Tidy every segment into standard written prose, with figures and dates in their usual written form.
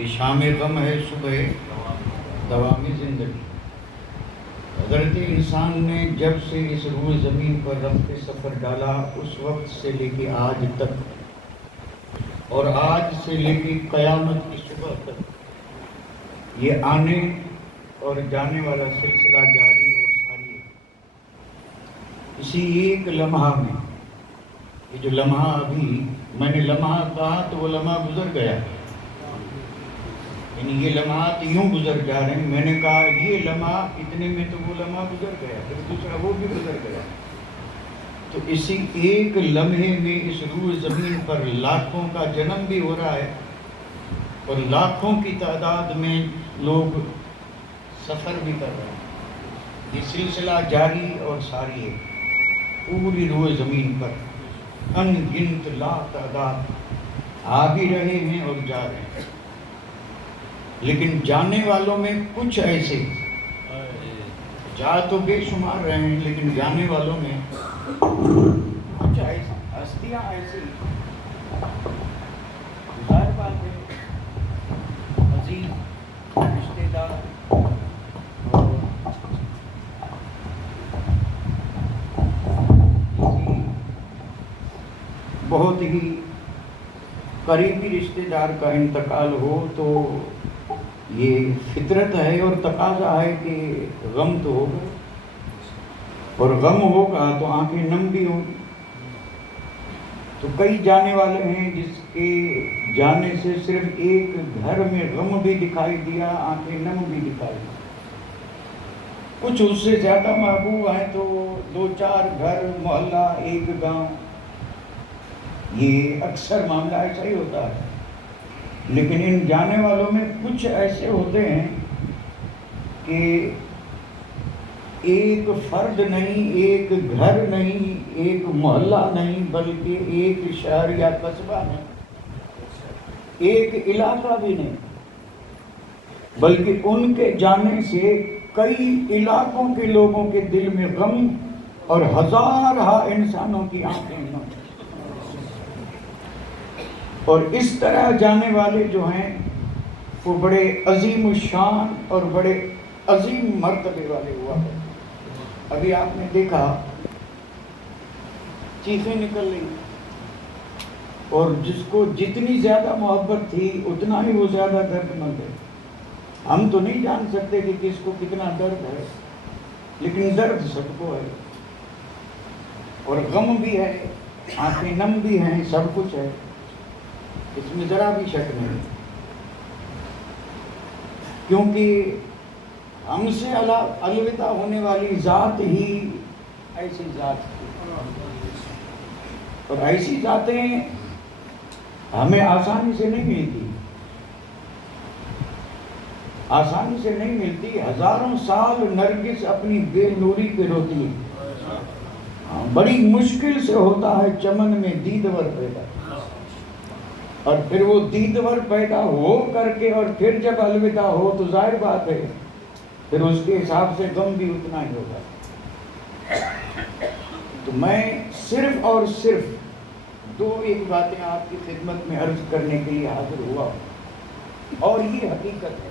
یہ شام غم ہے صبح دوام زندگی۔ حضرت انسان نے جب سے اس روئے زمین پر رفت سفر ڈالا اس وقت سے لے کے آج تک اور آج سے لے کے قیامت کی صبح تک یہ آنے اور جانے والا سلسلہ جاری اور ساری ہے۔ اسی ایک لمحہ میں یہ جو لمحہ ابھی میں نے لمحہ کہا تو وہ لمحہ گزر گیا، یعنی یہ لمحات یوں گزر جا رہے ہیں۔ میں نے کہا یہ لمحہ اتنے میں تو وہ لمحہ گزر گیا، پھر دوسرا وہ بھی گزر گیا۔ تو اسی ایک لمحے میں اس روئے زمین پر لاکھوں کا جنم بھی ہو رہا ہے اور لاکھوں کی تعداد میں لوگ سفر بھی کر رہے ہیں۔ یہ سلسلہ جاری اور ساری ہے پوری روئے زمین پر، ان گنت لا تعداد آ بھی رہے ہیں اور جا رہے ہیں۔ لیکن جانے والوں میں کچھ ایسے جا تو بے شمار رہے ہیں، لیکن جانے والوں میں کچھ ایسی ہستیاں ایسی ظاہر بات ہے عزیز رشتے دار اور بہت ہی قریبی رشتے دار کا انتقال ہو تو یہ فطرت ہے اور تقاضا ہے کہ غم تو ہوگا، اور غم ہوگا تو آنکھیں نم بھی ہوگی۔ تو کئی جانے والے ہیں جس کے جانے سے صرف ایک گھر میں غم بھی دکھائی دیا، آنکھیں نم بھی دکھائی دی۔ کچھ اس سے زیادہ محبوب ہیں تو دو چار گھر، محلہ، ایک گاؤں، یہ اکثر معاملہ ایسا ہی ہوتا ہے۔ لیکن ان جانے والوں میں کچھ ایسے ہوتے ہیں کہ ایک فرد نہیں، ایک گھر نہیں، ایک محلہ نہیں، بلکہ ایک شہر یا قصبہ نہیں، ایک علاقہ بھی نہیں، بلکہ ان کے جانے سے کئی علاقوں کے لوگوں کے دل میں غم اور ہزارہ انسانوں کی آنکھیں نم۔ اور اس طرح جانے والے جو ہیں وہ بڑے عظیم الشان اور بڑے عظیم مرتبے والے ہوا کرتے۔ ابھی آپ نے دیکھا چیخیں نکل رہی اور جس کو جتنی زیادہ محبت تھی اتنا ہی وہ زیادہ درد مند ہے۔ ہم تو نہیں جان سکتے کہ کس کو کتنا درد ہے، لیکن درد سب کو ہے اور غم بھی ہے، آنکھیں نم بھی ہیں، سب کچھ ہے، اس میں ذرا بھی شک نہیں، کیونکہ ہم سے الوداع ہونے والی ذات ہی ایسی ذات تھی، اور ایسی ذاتیں ہمیں آسانی سے نہیں ملتی، آسانی سے نہیں ملتی۔ ہزاروں سال نرگس اپنی بے نوری پہ روتی ہے، بڑی مشکل سے ہوتا ہے چمن میں دیدور پیدا، اور پھر وہ دیدور پیدا ہو کر کے اور پھر جب الوداع ہو تو ظاہر بات ہے پھر اس کے حساب سے غم بھی اتنا ہی ہوگا۔ تو میں صرف اور صرف دو ایک باتیں آپ کی خدمت میں عرض کرنے کے لیے حاضر ہوا، اور یہ حقیقت ہے،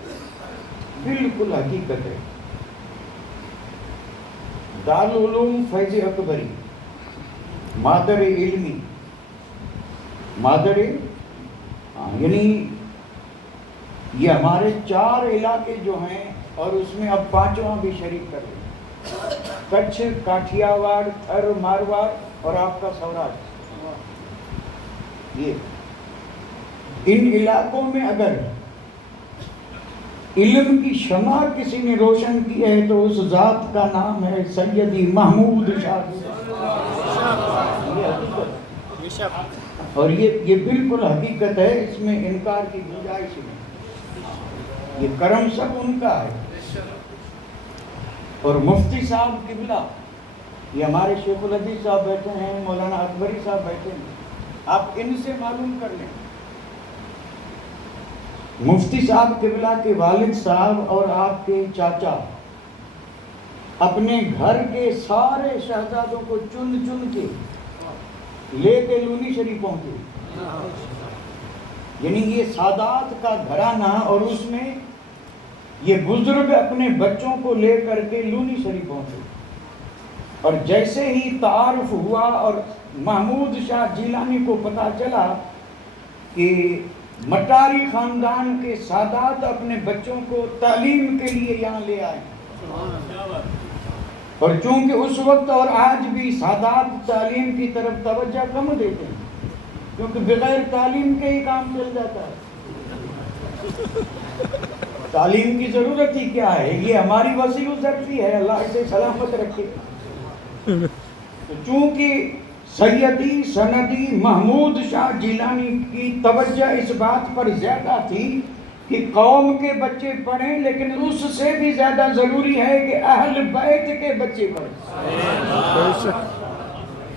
بالکل حقیقت ہے۔ دارالعلوم فیض اکبری، مادر علمی، یعنی یہ ہمارے 4 علاقے جو ہیں اور اس میں اب 5واں بھی شریک کر رہے ہیں، کچھ، کاٹھیاواڑ، تھر، مارواڑ اور آپ کا سوراشٹر۔ یہ ان علاقوں میں اگر علم کی شمع کسی نے روشن کی ہے تو اس ذات کا نام ہے سیدی محمود شاہ۔ اور یہ بالکل حقیقت ہے، اس میں انکار کی گنجائش نہیں، یہ کرم سب ان کا ہے۔ اور مفتی صاحب قبلہ، یہ ہمارے شیخ الحدیث صاحب بیٹھے ہیں، مولانا اکبری صاحب بیٹھے ہیں، آپ ان سے معلوم کر لیں۔ مفتی صاحب قبلہ کے والد صاحب اور آپ کے چاچا اپنے گھر کے سارے شہزادوں کو چن چن کے لے کے لونی شریف پہنچے، یعنی یہ سادات کا گھرانہ، اور اس میں یہ بزرگ اپنے بچوں کو لے کر کے لونی سری پہنچے، اور جیسے ہی تعارف ہوا اور محمود شاہ جیلانی کو پتا چلا کہ مٹاری خاندان کے سادات اپنے بچوں کو تعلیم کے لیے یہاں لے آئے، اور چونکہ اس وقت اور آج بھی سادات تعلیم کی طرف توجہ کم دیتے ہیں، کیونکہ بغیر تعلیم کے ہی کام چل جاتا ہے۔ تعلیم کی ضرورت ہی کیا ہے، یہ ہماری وسیع ظرفی ہے، اللہ اسے سلامت رکھے۔ تو چونکہ سیدی سندی محمود شاہ جیلانی کی توجہ اس بات پر زیادہ تھی کہ قوم کے بچے پڑھیں، لیکن اس سے بھی زیادہ ضروری ہے کہ اہل بیت کے بچے پڑھیں،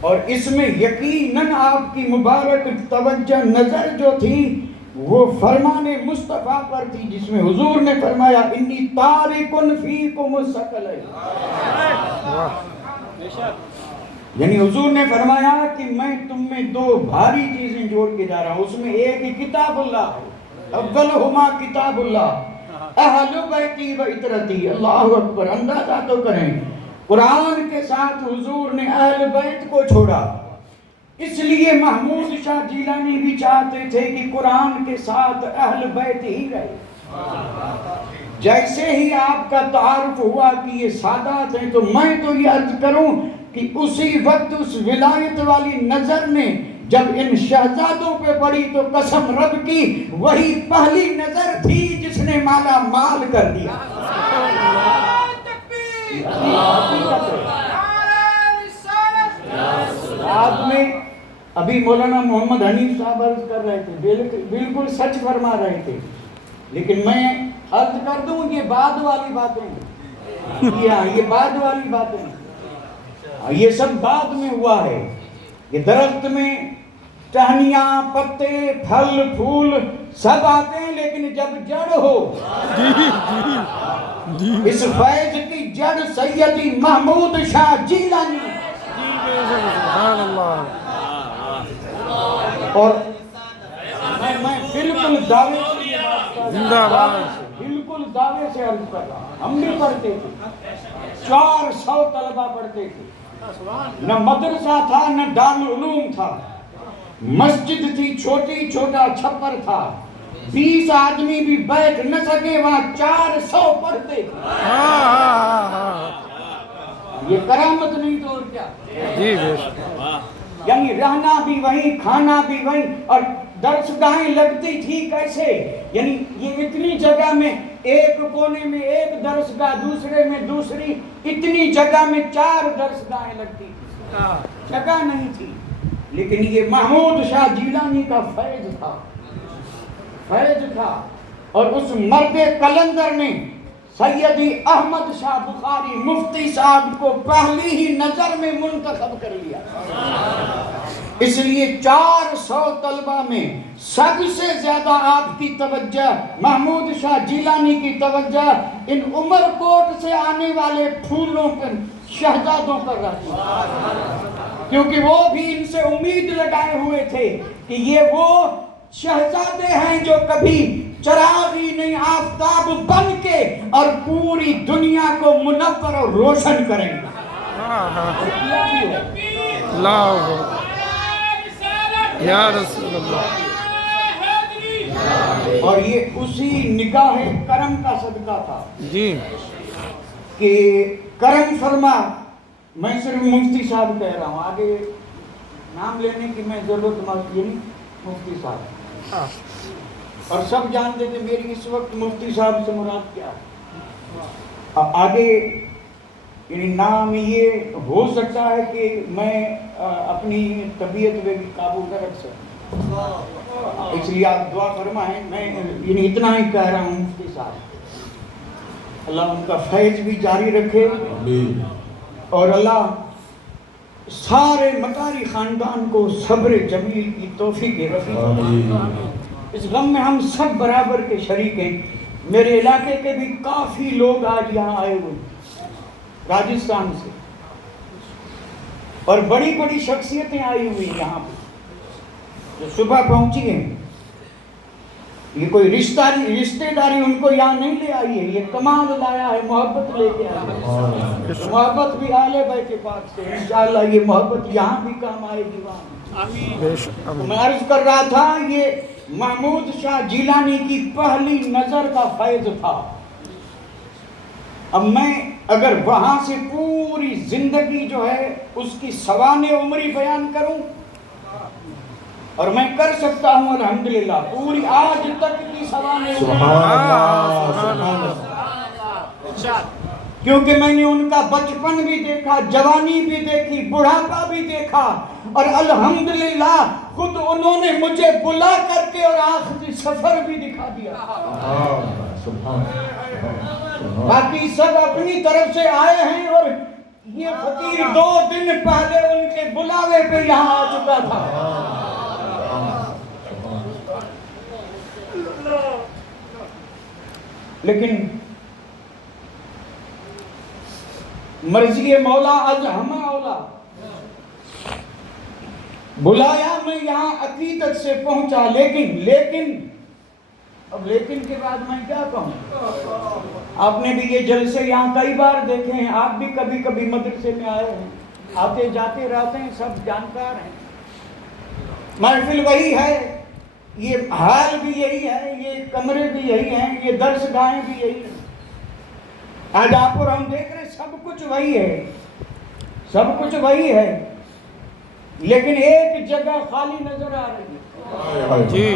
اور اس میں یقیناً آپ کی مبارک توجہ نظر جو تھی وہ فرمان مصطفیٰ پر تھی، جس میں حضور نے فرمایا انی تارکن فیکم الثقلین، یعنی حضور نے فرمایا کہ میں تم میں دو بھاری چیزیں جوڑ کے جا رہا ہوں، اس میں ایک کتاب اللہ ہے، اولہما کتاب اللہ، اہل بیتی و اطرتی، اللہ اکبر، اندازہ تو کریں، قرآن کے ساتھ حضور نے اہل بیت کو چھوڑا۔ اس لیے محمود شاہ جیلانی بھی چاہتے تھے کہ قرآن کے ساتھ اہل بیت ہی رہے۔ جیسے ہی آپ کا تعارف ہوا کہ یہ سادات ہیں، تو میں تو یہ عرض کروں کہ اسی وقت اس ولایت والی نظر نے جب ان شہزادوں پہ پڑی تو قسم رب کی وہی پہلی نظر تھی جس نے مالا مال کر دیا۔ آپ میں ابھی مولانا محمد حنیف صاحب عرض کر رہے تھے، بالکل سچ فرما رہے تھے، لیکن میں عرض کر دوں یہ بعد والی باتیں ہیں، یہ بعد والی باتیں ہیں، یہ سب بعد میں ہوا ہے۔ یہ درخت میں ٹہنیاں، پتے، پھل، پھول سب آتے ہیں، لیکن جب جڑ ہو، اس فیض کی جڑ سیدی محمود شاہ جیلانی، اور میں بالکل دعوے سے یہ بات کر رہا ہوں، بالکل دعوے سے عرض کر رہا ہوں، ہم بھی پڑھتے تھے، 400 طلبہ پڑھتے تھے، نہ مدرسہ تھا نہ دارالعلوم تھا، مسجد تھی چھوٹی، چھوٹا چھپر تھا، 20 آدمی بھی بیٹھ نہ سکے، وہاں 400 پڑھتے تھے۔ یہ کرامت نہیں تو اور کیا؟ یعنی رہنا بھی وہیں، کھانا بھی وہیں، اور درسگاہیں لگتی تھی کیسے؟ یعنی یہ اتنی جگہ میں، ایک کونے میں ایک درسگاہ، دوسرے میں دوسری، اتنی جگہ میں 4 درسگاہیں لگتی تھی، جگہ نہیں تھی۔ لیکن یہ محمود شاہ جیلانی کا فیض تھا، فیض تھا، اور اس مرد قلندر نے سیدی احمد شاہ بخاری مفتی صاحب کو پہلی ہی نظر میں منتخب کر لیا۔ اس لیے 400 طلبہ میں سب سے زیادہ آپ کی توجہ، محمود شاہ جیلانی کی توجہ ان عمر کوٹ سے آنے والے پھولوں پر، شہزادوں پر رہتی، کیونکہ وہ بھی ان سے امید لگائے ہوئے تھے کہ یہ وہ شہزادے ہیں جو کبھی چراغی نہیں، آفتاب بن کے اور پوری دنیا کو منور اور روشن کریں گے۔ یا رسول اللہ، اور یہ اسی نگاہ کرم کا صدقہ تھا جی کہ کرم فرما، میں صرف مفتی صاحب کہہ رہا ہوں، آگے نام لینے کی میں ضرورت نہیں، مفتی صاحب، اور سب جانتے تھے میری اس وقت مفتی صاحب سے مراد کیا ہے۔ آگے یعنی نام یہ ہو سکتا ہے کہ میں اپنی طبیعت میں بھی قابو نہ رکھ سکوں، اس لیے آپ دعا فرمائیں، میں یعنی اتنا ہی کہہ رہا ہوں مفتی صاحب، اللہ ان کا فیض بھی جاری رکھے، اور اللہ سارے مکاری خاندان کو صبر جمیل کی توفیق رفیق۔ اس غم میں ہم سب برابر کے شریک ہیں۔ میرے علاقے کے بھی کافی لوگ آج یہاں آئے ہوئے راجستھان سے، اور بڑی بڑی شخصیتیں آئی ہوئی یہاں پہ جو صبح پہنچی ہیں۔ یہ کوئی رشتہ داری ان کو یہاں نہیں لے آئی ہے، یہ کمال لایا ہے، محبت لے کے آیا ہے۔ محبت بھی آل بیت پاک سے، انشاءاللہ یہ محبت یہاں بھی کام آئے گی وہاں۔ تو میں عرض کر رہا تھا یہ محمود شاہ جیلانی کی پہلی نظر کا فیض تھا۔ اب میں اگر وہاں سے پوری زندگی جو ہے اس کی سوانح عمری بیان کروں، اور میں کر سکتا ہوں الحمدللہ پوری آج تک کی سوانح عمری، کیونکہ میں نے ان کا بچپن بھی دیکھا، جوانی بھی دیکھی، بڑھاپا بھی دیکھا، اور الحمدللہ خود انہوں نے مجھے بلا کر کے اور آخری سفر بھی دکھا دیا۔ باقی سب اپنی طرف سے آئے ہیں، اور یہ فقیر 2 دن پہلے ان کے بلاوے پہ یہاں آ چکا تھا۔ لیکن مرضی مولا از ہمہ اولا، بلایا میں یہاں عقیدت سے پہنچا، لیکن اب لیکن کے بعد میں کیا کہوں؟ آپ نے بھی یہ جلسے یہاں کئی بار دیکھے ہیں، آپ بھی کبھی کبھی مدرسے میں آئے ہیں، آتے جاتے رہتے ہیں، سب جانکار ہیں۔ محفل وہی ہے، یہ حال بھی یہی ہے، یہ کمرے بھی یہی ہیں، یہ درس گاہیں بھی یہی ہیں۔ آج آپ اور ہم دیکھ رہے ہیں سب کچھ وہی ہے، سب کچھ وہی ہے، لیکن ایک جگہ خالی نظر آ رہی ہے جی،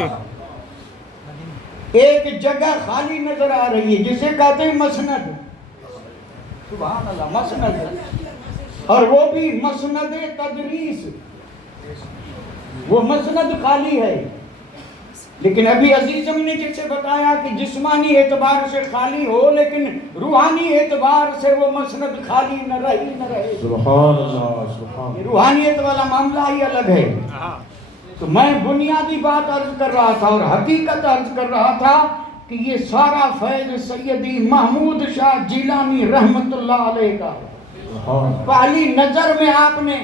ایک جگہ خالی نظر آ رہی ہے جسے کہتے ہیں مسند۔ سبحان اللہ، مسند، اور وہ بھی مسند تدریس، وہ مسند خالی ہے۔ لیکن ابھی عزیزم نے جسے بتایا کہ جسمانی اعتبار سے خالی ہو، لیکن روحانی اعتبار سے وہ مسند خالی نہ رہے۔ سبحان اللہ، سبحان اللہ، روحانیت والا معاملہ ہی الگ ہے۔ تو میں بنیادی بات عرض کر رہا تھا اور حقیقت عرض کر رہا تھا کہ یہ سارا فیض سیدی محمود شاہ جیلانی رحمت اللہ علیہ کا۔ پہلی نظر میں آپ نے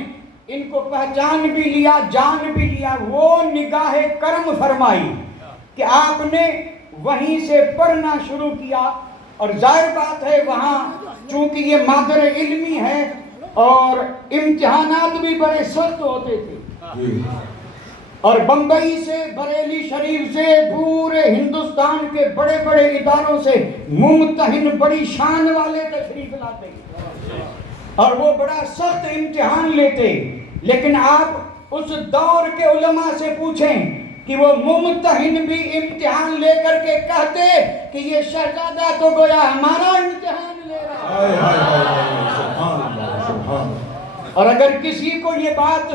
ان کو پہچان بھی لیا، جان بھی لیا، وہ نگاہ کرم فرمائی کہ آپ نے وہیں سے پڑھنا شروع کیا، اور ظاہر بات ہے وہاں چونکہ یہ مادر علمی ہے اور امتحانات بھی بڑے سخت ہوتے تھے، اور بمبئی سے، بریلی شریف سے، پورے ہندوستان کے بڑے بڑے اداروں سے ممتحن بڑی شان والے تشریف لاتے اور وہ بڑا سخت امتحان لیتے۔ لیکن آپ اس دور کے علماء سے پوچھیں کہ وہ ممتحن بھی امتحان لے کر کے کہتے کہ یہ شہزادہ تو گویا ہمارا امتحان لے رہا ہے۔ اور اگر کسی کو یہ بات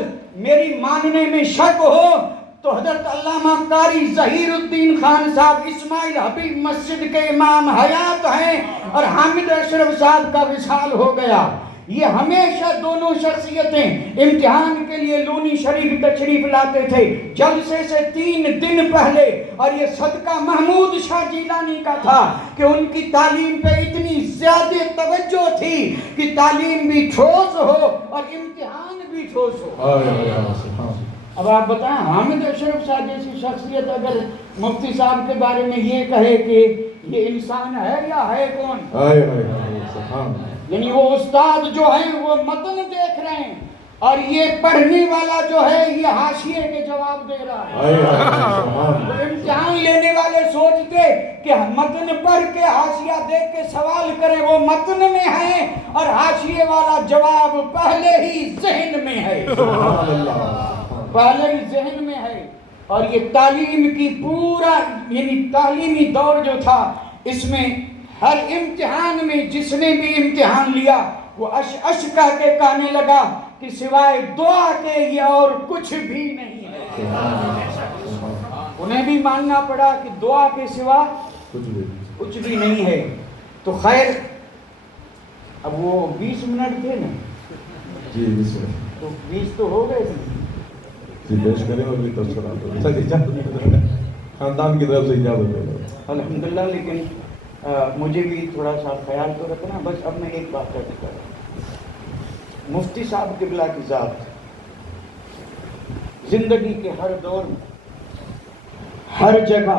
میری ماننے میں شک ہو تو حضرت علامہ قاری ظہیر الدین خان صاحب اسماعیل حبیب مسجد کے امام حیات ہیں، اور حامد اشرف صاحب کا وصال ہو گیا۔ یہ ہمیشہ دونوں شخصیتیں امتحان کے لیے لونی شریف تشریف لاتے تھے جلسے سے 3 دن پہلے، اور یہ صدقہ محمود شاہ جیلانی کا تھا کہ ان کی تعلیم پہ اتنی زیادہ توجہ تھی کہ تعلیم بھی ٹھوس ہو اور امتحان بھی ٹھوس ہو۔ اب آپ بتائیں حامد اشرف صاحب جیسی شخصیت اگر مفتی صاحب کے بارے میں یہ کہے کہ یہ انسان ہے یا ہے کون؟ یعنی وہ استاد جو ہیں وہ متن دیکھ رہے ہیں اور یہ پڑھنے والا جو ہے یہ حاشیے کے جواب دے رہا ہے۔ امتحان لینے والے سوچتے کہ متن پڑھ کے حاشیہ دیکھ کے سوال کریں، وہ متن میں ہے اور حاشیے والا جواب پہلے ہی ذہن میں ہے، پہلے ہی ذہن میں ہے۔ اور یہ تعلیم کی پورا یعنی تعلیمی دور جو تھا، اس میں ہر امتحان میں جس نے بھی امتحان لیا وہ اش کہہ کے کہنے لگا کہ سوائے دعا کے یہ اور کچھ بھی نہیں ہے۔ انہیں بھی ماننا پڑا کہ دعا کے سوا کچھ بھی نہیں ہے۔ تو خیر اب وہ 20 منٹ تھے نا جی، 20 منٹ تو 20 تو ہو گئے جی، پیش کریں اور بھی خاندان کی طرف سے اجازت ہے الحمدللہ۔ لیکن مجھے بھی تھوڑا سا خیال تو رکھنا، بس اب میں ایک بات کر رہا ہوں، مفتی صاحب قبلہ کی ذات زندگی کے ہر دور میں، ہر جگہ،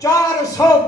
400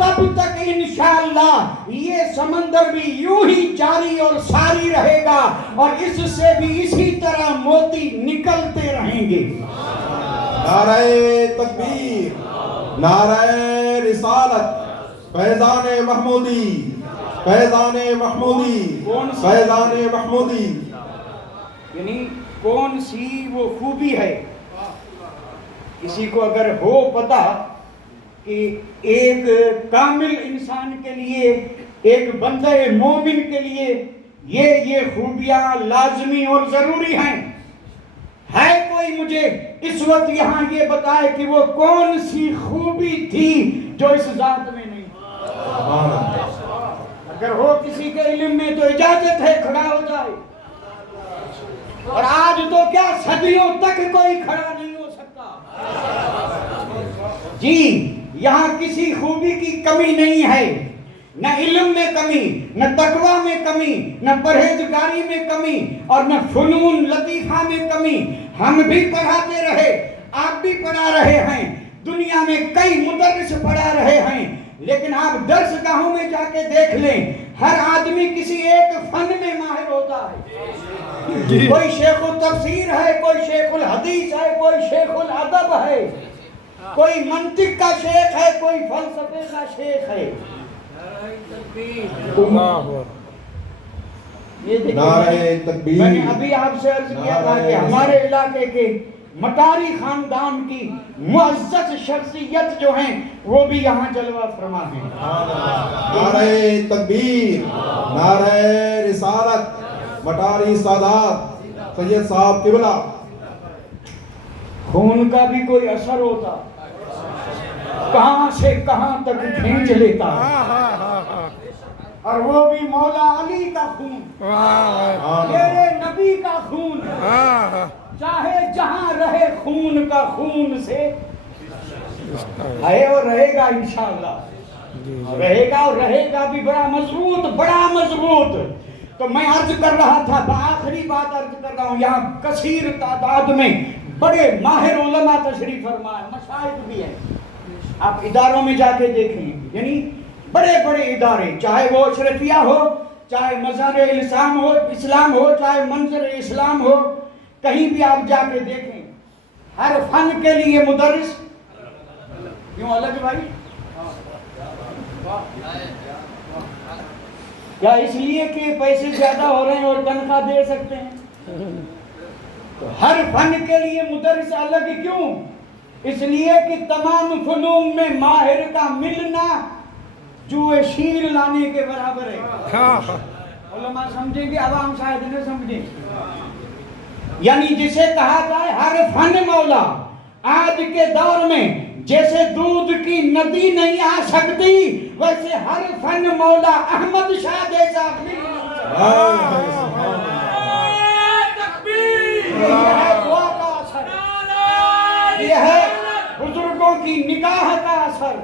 تب تک انشاءاللہ یہ سمندر بھی یوں ہی جاری اور ساری رہے گا اور اس سے بھی اسی طرح موتی نکلتے رہیں گے. نعرہ تکبیر، نعرہ رسالت، فیضان محمودی، فیضان محمودی، فیضان محمودی. یعنی کون سی وہ خوبی ہے کسی کو اگر ہو پتا کہ ایک کامل انسان کے لیے، ایک بندہ مومن کے لیے یہ خوبیاں لازمی اور ضروری ہیں. ہے کوئی مجھے اس وقت یہاں یہ بتائے کہ وہ کون سی خوبی تھی جو اس ذات میں نہیں؟ اگر ہو کسی کے علم میں تو اجازت ہے کھڑا ہو جائے. اور آج تو کیا صدیوں تک کوئی کھڑا نہیں ہو سکتا. جی یہاں کسی خوبی کی کمی نہیں ہے، نہ علم میں کمی، نہ تقوی میں کمی، نہ پرہیزگاری میں کمی، اور نہ فنون لطیفہ میں کمی. ہم بھی پڑھاتے رہے، آپ بھی پڑھا رہے ہیں، دنیا میں کئی مدرس پڑھا رہے ہیں، لیکن آپ درس گاہوں میں جا کے دیکھ لیں، ہر آدمی کسی ایک فن میں ماہر ہوتا ہے. کوئی شیخ التفسیر ہے، کوئی شیخ الحدیث ہے، کوئی شیخ الادب ہے، کوئی منطق کا شیخ ہے، کوئی فلسفے کا شیخ ہے. نعرہ تکبیر. میں نے ابھی آپ سے عرض کیا تھا کہ ہمارے علاقے کے مٹاری خاندان کی معزز شخصیت جو ہیں وہ بھی یہاں جلوہ فرما ہیں. نعرہ تکبیر، نعرہ رسالت، مٹاری سادات سید صاحب قبلہ. خون کا بھی کوئی اثر ہوتا، کہاں سے کہاں تک کھینچ لیتا، اور وہ بھی مولا علی کا خون، میرے نبی کا خون. چاہے جہاں رہے خون کا خون سے ہے اور رہے گا انشاءاللہ. رہے گا اور رہے گا بھی بڑا مضبوط، بڑا مضبوط. تو میں عرض کر رہا تھا، آخری بات عرض کر رہا ہوں، یہاں کثیر تعداد میں بڑے ماہر علماء تشریف فرما ہے، مشاہد بھی ہیں. آپ اداروں میں جا کے دیکھیں، یعنی بڑے بڑے ادارے، چاہے وہ اشرفیہ ہو، چاہے مظہر اسلام ہو، چاہے منظر اسلام ہو، کہیں بھی آپ جا کے دیکھیں، ہر فن کے لیے مدرس. کیوں الگ بھائی؟ کیا اس لیے کہ پیسے زیادہ ہو رہے ہیں اور تنخواہ دے سکتے ہیں؟ تو ہر فن کے لیے مدرس الگ. کیوں؟ اس لیے کہ تمام فنون میں ماہر کا ملنا جوئے شیر لانے کے برابر ہے. علماء سمجھیں گے، عوام شاید نہ سمجھیں. یعنی جسے کہا جائے ہر فن مولا. آج کے دور میں جیسے دودھ کی ندی نہیں آ سکتی، ویسے ہر فن مولا احمد شاہ جیسا مل یہ ہے دعا کا اثر، یہ ہے بزرگوں کی نگاہ کا اثر.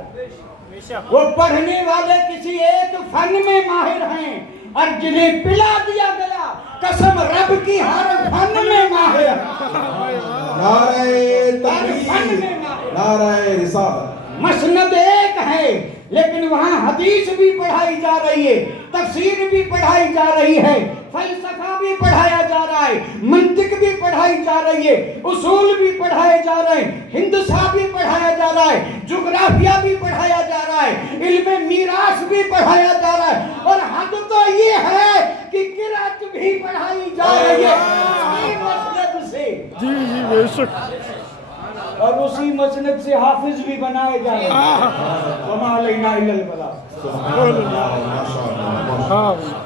وہ پڑھنے والے کسی ایک فن میں ماہر ہیں اور جنہیں پلا دیا گیا قسم رب کی ہر فن میں ماہر. نعرہ تکبیر، نعرہ رسالت. مسند ایک ہے لیکن وہاں حدیث بھی پڑھائی جا رہی ہے، تفسیر بھی پڑھائی جا رہی ہے، فلسفہ بھی پڑھایا جا رہا ہے، منطق بھی پڑھائی جا رہی ہے، اصول بھی پڑھائے جا رہے ہیں، ہندسہ بھی پڑھایا جا رہا ہے، جغرافیہ بھی پڑھایا جا رہا ہے، علم میراث بھی پڑھایا جا رہا ہے، اور حد تو یہ ہے کہ قرأت بھی پڑھائی جا رہی ہے اسی مسند سے. جی جی بے شک. اور اسی مسند سے حافظ بھی بنائے جا رہے ہیں. وما علینا الا البلاغ. سبحان اللہ، ماشاء اللہ.